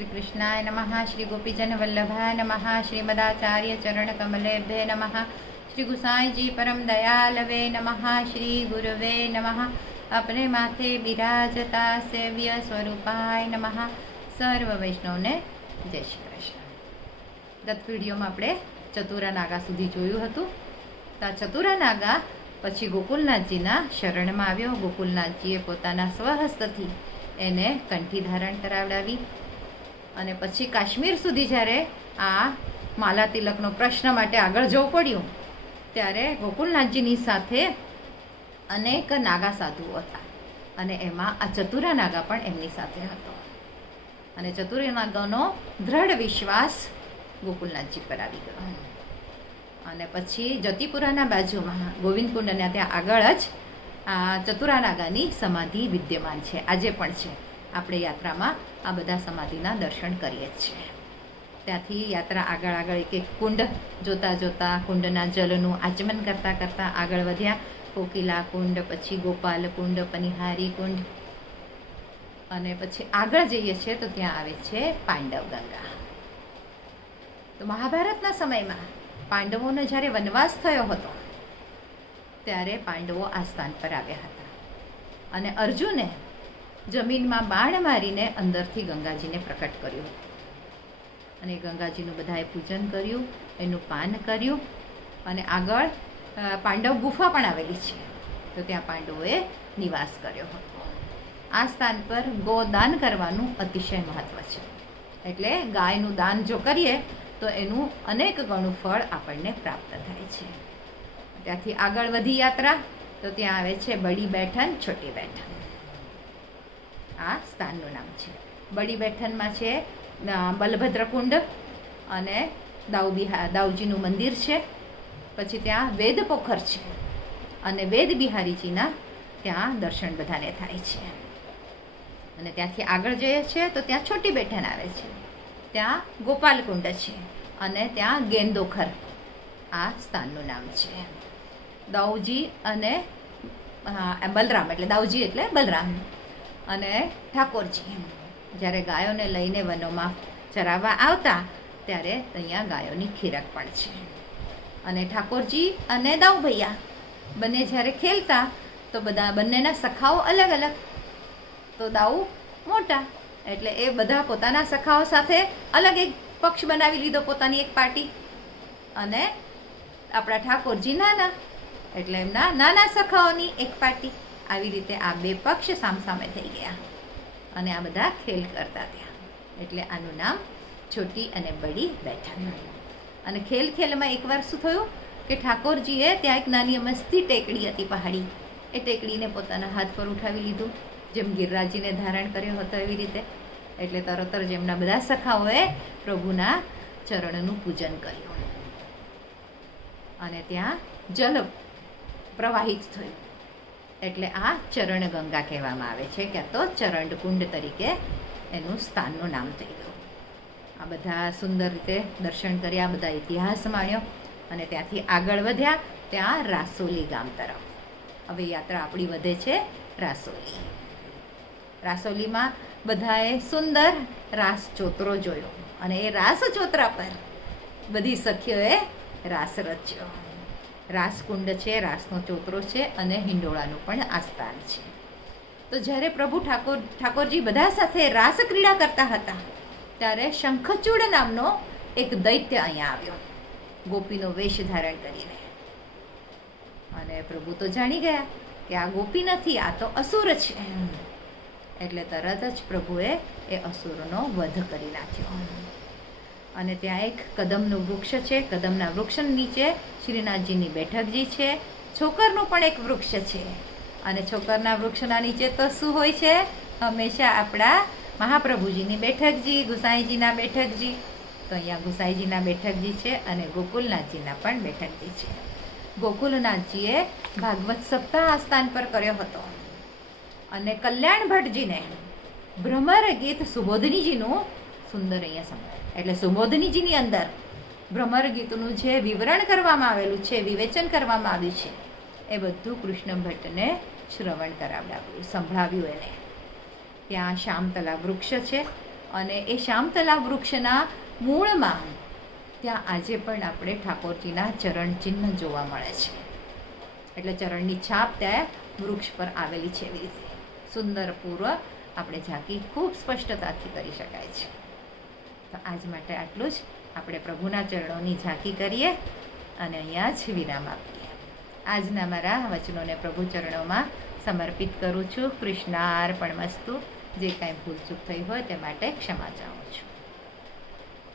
श्री कृष्णाय नमः। श्री गोपीजन वल्लभाय नमः। श्रीमदाचार्य चरण कमलेभ्ये नमः। श्री गुसाई जी परम दयालवे नमः। श्री गुरुवे नमः। अपने माथे बिराजता सेव्य स्वरूपाय नमः। सर्व वैष्णवने जय श्री कृष्ण। गत विडियोमां आपणे चतुरा नागा सुधी जोयुं हतुं। तो चतुरा नागा पछी गोकुलनाथजीना शरणमां आव्यो। गोकुलनाथजीए पोताना स्वहस्तथी एने कंठी धारण करावडावी अने पछी काश्मीर सुधी ज्यारे आ माला तिलकनो प्रश्न माटे आगळ जवुं पड्युं त्यारे गोकुलनाथजीनी साथे अनेक नागा साधुओ हता अने एमां आ चतुरा नागा पण एमनी साथे हतो अने चतुरा नागानो दृढ़ विश्वास गोकुलनाथजी पर आवी गयो। अने पछी जतीपुराना बाजुमां गोविंदकुंडना त्यां आगळ ज आ चतुरा नागानी समाधि विद्यमान छे। आजे पण छे। आपणे यात्रामां आ बधा समाधिना दर्शन करीए छीए। त्याथी यात्रा आगळ आगळ एक एक कुंड जोता जोता कुंडना जलनुं आचमन करता करता आगळ वध्या। कोकिला कुंड, पछी गोपाल कुंड, पनिहारी कुंड अने पछी आगळ जईए छे तो त्यां आवे छे पांडव गंगा। तो महाभारतना समयमां पांडवोनो ज्यारे वनवास थयो हतो त्यारे पांडवो आ स्थान पर आव्या हता अने अर्जुने जमीनमां बाण मारीने अंदरथी गंगाजीने प्रकट कर्युं अने गंगाजीनुं बधाए पूजन कर्युं, एनुं पान कर्युं अने आगळ पांडव गुफा पण आवेली छे तो त्यां पांडवोए निवास कर्यो हतो। आ स्थान पर गोदान करवानुं अतिशय महत्व छे। एटले गायनुं दान जो करीए तो एनुं अनेक गणुं फळ आपणने प्राप्त थाय छे। त्याथी आगळ वधी यात्रा तो त्यां आवे छे बड़ी बैठन छोटी बैठन। आ स्थाननुं नाम छे। बड़ी बैठनमां छे बलभद्र कुंड अने दाऊजीनुं मंदिर छे। पछी त्यां वेद पोखर छे अने वेद बिहारीजीना त्यां दर्शन बधाने थाय छे। अने त्यांथी आगळ जઈએ छे तो त्यां छोटी बैठन आवे छे। त्यां गोपाल कुंड छे अने त्यां गेंदोखर आ स्थाननुं नाम छे। दाऊजी अने बलराम एटले दाऊजी एटले बलराम अने ठाकोरजी ज्यारे गायोने लईने वनोमां चराववा आवता त्यारे तंया गायोनी खीरक पण छे। अने ठाकोरजी अने दाऊ भैया बने ज्यारे खेलता तो बधा बंनेना सखाओ अलग अलग। तो दाऊ मोटा एटले ए बधा पोताना सखाओ साथे अलग एक पक्ष बनावी लीधो, पोतानी एक पार्टी अने आपणा ठाकोरजी नाना एटले एमना नाना सखाओनी एक पार्टी। આવી રીતે આ બે પક્ષ સામસામે થઈ ગયા અને આ બધા ખેલ કરતા થયા એટલે આનું નામ છોટી અને બડી બેઠક। અને ખેલ ખેલમાં એકવાર શું થયું કે ઠાકોરજીએ ત્યાં એક નાની અમસ્તી ટેકડી હતી પહાડી, એ ટેકડીને પોતાના હાથ પર ઉઠાવી લીધું જેમ ગિરિરાજીને ધારણ કર્યો હતો એવી રીતે। એટલે તરત જ એમના બધા સખાઓએ પ્રભુના ચરણનું પૂજન કર્યું અને ત્યાં જલ પ્રવાહિત થયું એટલે આ ચરણ ગંગા કહેવામાં આવે છે કે તો ચરણ કુંડ તરીકે એનું સ્થાનનું નામ થઈ ગયું। આ બધા સુંદર રીતે દર્શન કર્યા, બધા ઇતિહાસ માણ્યો અને ત્યાંથી આગળ વધ્યા ત્યાં રાસોલી ગામ તરફ। હવે યાત્રા આપણી વધે છે રાસોલી। રાસોલીમાં બધાએ સુંદર રાસ ચોતરો જોયો અને એ રાસ ચોતરા પર બધી સખીઓએ રાસ રચ્યો। रासकुंड छे, रासनो चोतरो छे अने हिंडोळानुं पण आ स्थान छे। तो ज्यारे प्रभु ठाकोरजी बधा साथे रास क्रीड़ा करता हता त्यारे शंखचूड़ नामनो एक दैत्य अहींया आव्यो गोपीनो वेश धारण करीने। अने प्रभु तो जाणी गया के आ गोपी नथी, आ तो असुर छे एटले तरत ज प्रभुए ए असुरनो वध करी नाख्यो। અને ત્યાં એક કદમનું વૃક્ષ છે, કદમના વૃક્ષ નીચે શ્રીનાથજીની બેઠકજી છે। છોકરનું પણ એક વૃક્ષ છે અને છોકરના વૃક્ષના નીચે તો શું હોય છે? હંમેશા આપણા મહાપ્રભુજીની બેઠકજી, ગુસાઈજીના બેઠકજી। તો અહીંયા ગુસાઈજીના બેઠકજી છે અને ગોકુલનાથજીના પણ બેઠકજી છે। ગોકુલનાથજીએ ભાગવત સપ્તાહ આ સ્થાન પર કર્યો હતો અને કલ્યાણ ભટ્ટજીને ભ્રમર ગીત સુબોધનીજીનું સુંદર અહીંયા સંભળાય એટલે સુબોધનીજીની અંદર ભ્રમર ગીતનું જે વિવરણ કરવામાં આવેલું છે, વિવેચન કરવામાં આવ્યું છે એ બધું કૃષ્ણ ભટ્ટને શ્રવણ કરાવડાવ્યું, સંભળાવ્યું એને। ત્યાં શામતલા વૃક્ષ છે અને એ શ્યામતલા વૃક્ષના મૂળમાં ત્યાં આજે પણ આપણે ઠાકોરજીના ચરણ ચિહ્ન જોવા મળે છે. એટલે ચરણની છાપ ત્યાં વૃક્ષ પર આવેલી છે. એવી રીતે સુંદર પૂર્વ આપણે ઝાંકી ખૂબ સ્પષ્ટતાથી કરી શકાય છે. તો આજ માટે આટલું જ. આપણે પ્રભુના ચરણોની ઝાંકી કરીએ અને અહીંયા જ વિરામ આપીએ. આજના મારા વચનોને પ્રભુ ચરણોમાં સમર્પિત કરું છું. કૃષ્ણાર્પણમસ્તુ. જે કાંઈ ભૂલચૂક થઈ હોય તે માટે ક્ષમા ચાહું છું.